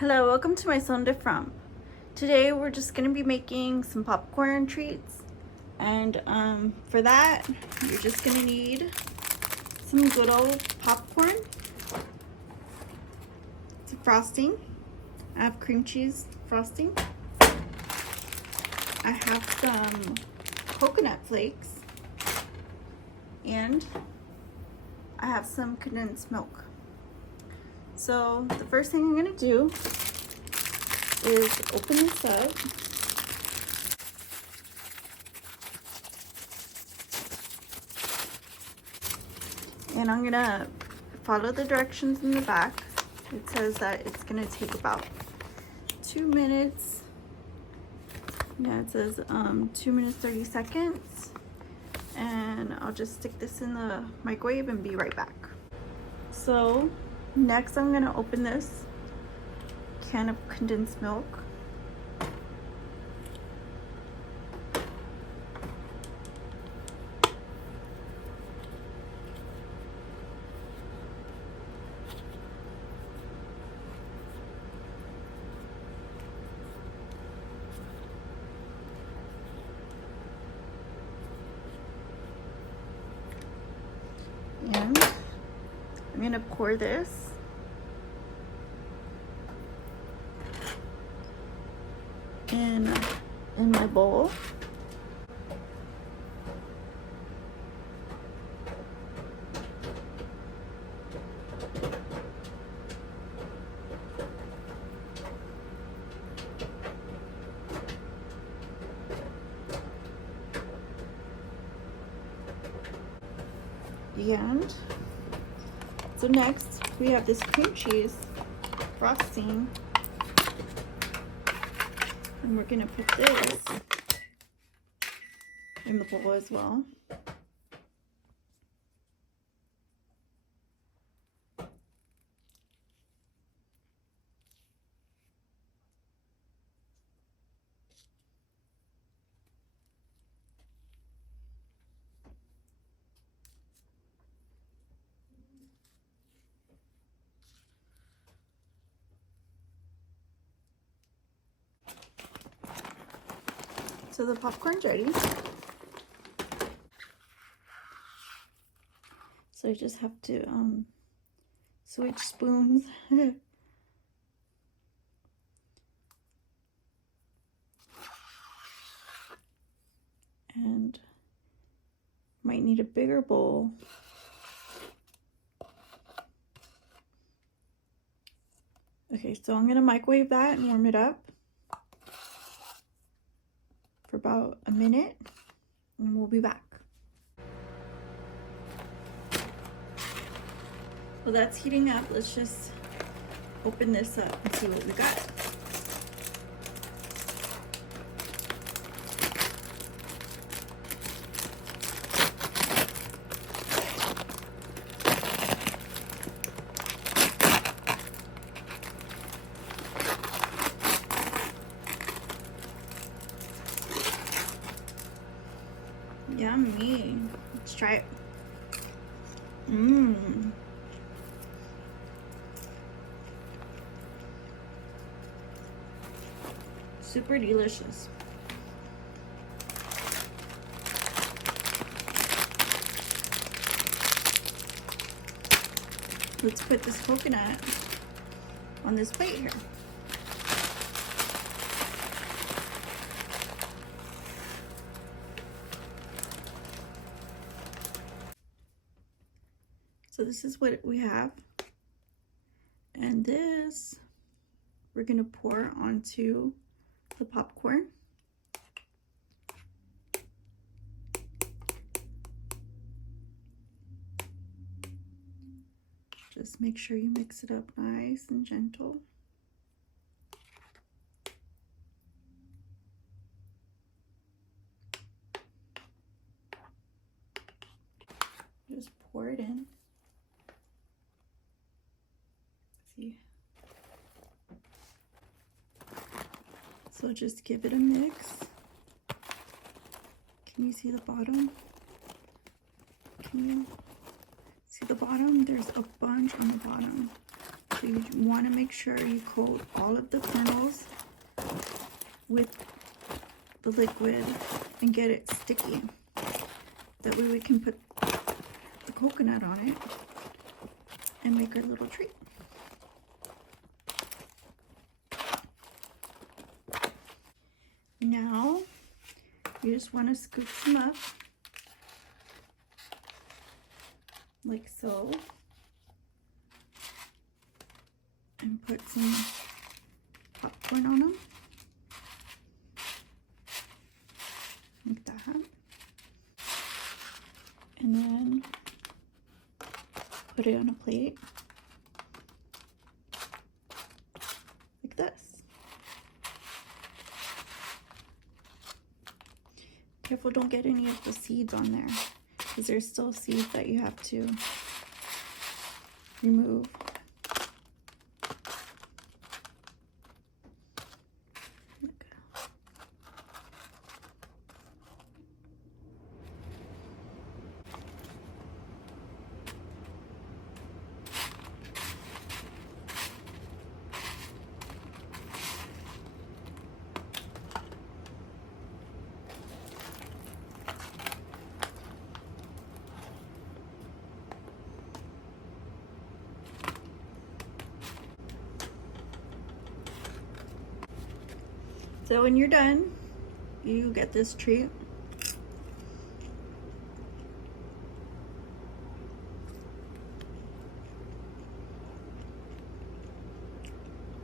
Hello, welcome to my Son de Fram. Today we're just going to be making some popcorn treats, and for that you're just going to need some good old popcorn, some frosting. I have cream cheese frosting. I have some coconut flakes, and I have some condensed milk. So the first thing I'm going to do is open this up. And I'm going to follow the directions in the back. It says that it's going to take about 2 minutes. Yeah, it says 2 minutes 30 seconds. And I'll just stick this in the microwave and be right back. So next I'm going to open this can of condensed milk. And I'm going to pour this in my bowl. And so next we have this cream cheese frosting, and we're gonna put this in the bowl as well. So the popcorn's ready. So I just have to switch spoons. And might need a bigger bowl. Okay, so I'm gonna microwave that and warm it up for about a minute, and we'll be back. Well, that's heating up. Let's just open this up and see what we got. Yummy. Let's try it. Super delicious. Let's put this coconut on this plate here. So this is what we have, and this we're gonna pour onto the popcorn. Just make sure you mix it up nice and gentle. Just pour it in. See? So just give it a mix. Can you see the bottom? Can you see the bottom? There's a bunch on the bottom. So you want to make sure you coat all of the kernels with the liquid and get it sticky. That way we can put the coconut on it and make our little treat. Now you just want to scoop some up like so and put some popcorn on them like that, and then put it on a plate like this. Careful, don't get any of the seeds on there, because there's still seeds that you have to remove. So when you're done, you get this treat.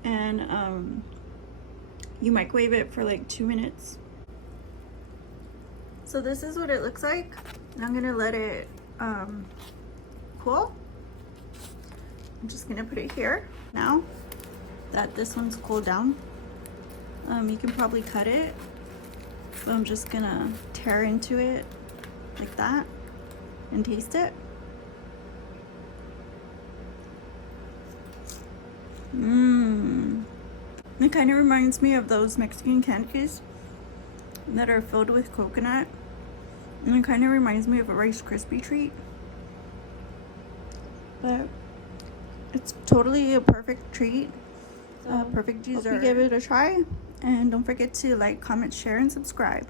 And you microwave it for like 2 minutes. So this is what it looks like. I'm gonna let it cool. I'm just gonna put it here now that this one's cooled down. You can probably cut it, but I'm just gonna tear into it like that and taste it. It kind of reminds me of those Mexican candies that are filled with coconut, and it kind of reminds me of a Rice Krispie treat, but it's totally a perfect treat, a perfect dessert. Hope you give it a try, and don't forget to like, comment, share, and subscribe.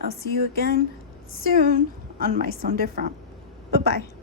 I'll see you again soon on my Son de Front. Bye bye.